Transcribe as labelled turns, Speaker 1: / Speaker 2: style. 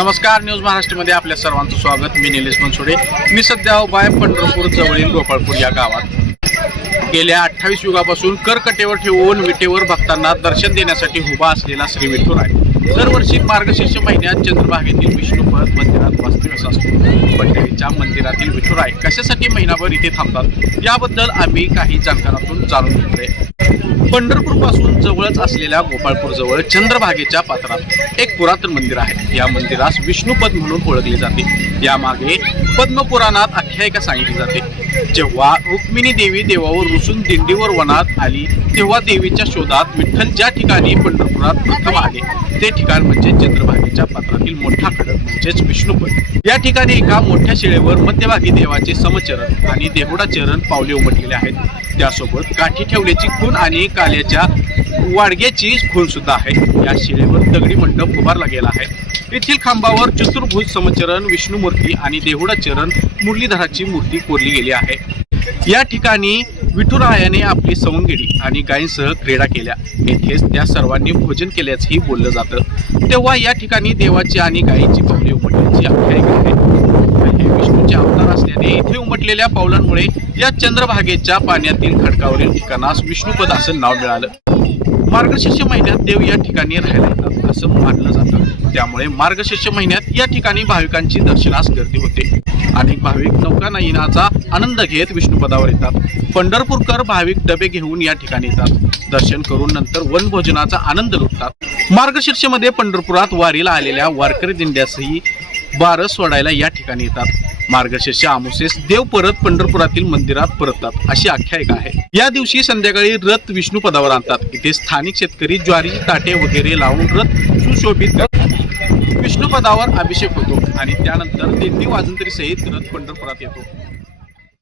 Speaker 1: नमस्कार न्यूज महाराष्ट्रामध्ये आपल्या सर्वांचं स्वागत. मी निलेश मनसोडे. मी सध्या उभा आहे पंढरपूर जवळील गोपाळपूर या गावात. गेल्या अठ्ठावीस युगापासून करकटेवर ठेवून विटेवर भक्तांना दर्शन देण्यासाठी उभा असलेला श्री विठूर आहे. दरवर्षी मार्गशीर्ष महिन्यात चंद्रभागेतील विष्णुपद मंदिरात वास्तव्यास असतो. पंढरीच्या मंदिरातील विठुर आहे. कशासाठी महिनाभर इथे थांबतात? याबद्दल आम्ही काही जाणकारातून जाणून घेतले. पंढरपूरपासून जवळच असलेल्या गोपाळपूर जवळ चंद्रभागेच्या पात्रात एक पुरातन मंदिर आहे. या मंदिरास विष्णुपद म्हणून ओळखले जाते. यामागे पद्मपुराणात आख्यायिका सांगितली जाते. जेव्हा रुक्मिणी देवी देवावर रुसून दिंडीवर वनात आली तेव्हा देवीच्या शोधात विठ्ठल ज्या ठिकाणी पंढरपुरात प्रथम आले ते ठिकाण म्हणजे चंद्रभागेच्या पात्रातील मोठा खडक म्हणजेच विष्णुपद. या ठिकाणी एका मोठ्या शिळेवर मध्यभागी देवाचे समचरण आणि देहुडा चरण पावले उमटलेले आहेत. त्यासोबत काठी ठेवल्याची खून आणि काल्याच्या वाडग्याची खून सुद्धा आहे. या शिळेवर दगडी मंडप उभारला गेला आहे. येथील खांबावर चतुर्भुज समचरण विष्णुमूर्ती आणि देहुडा चरण मुरलीधराची मूर्ती कोरली गेली आहे. या ठिकाणी विठुरायाने आपली सवंगिडी आणि गायींसह क्रीडा केल्या. येथेच त्या सर्वांनी भोजन केल्याचंही बोललं जातं. तेव्हा या ठिकाणी देवाची आणि गायीची पावले उमटल्याची आख्यायिका आहे. हे विष्णूचे अवतार असल्याने इथे उमटलेल्या पावलांमुळे या चंद्रभागेच्या पाण्यातील खडकावरील ठिकाणास विष्णुपद असं नाव मिळालं. मार्गशीर्ष महिन्यात देव या ठिकाणी राहायला येतात असं मानलं जातं. त्यामुळे मार्गशीर्ष महिन्यात या ठिकाणी भाविकांची दर्शनास गर्दी होते. अनेक भाविक नौकानयनाचा आनंद घेत विष्णुपदावर येतात. पंढरपूरकर भाविक डबे घेऊन या ठिकाणी येतात. दर्शन करून नंतर वनभोजनाचा आनंद लुटतात. मार्गशीर्षमध्ये पंढरपुरात वारीला आलेल्या वारकरी दिंड्यासही बारस सोडायला या ठिकाणी येतात. मार्गशीर्ष आमुसेस देव परत पंढरपुरातील मंदिरात परततात अशी आख्यायिका आहे. या दिवशी संध्याकाळी रथ विष्णू पदावर आणतात. इथे स्थानिक शेतकरी ज्वारी ताटे वगैरे लावून रथ सुशोभित करतात. विष्णुपदावर अभिषेक होतो आणि त्यानंतर दिंडी वाजंत्री सहित रथ पंढरपुरात येतो.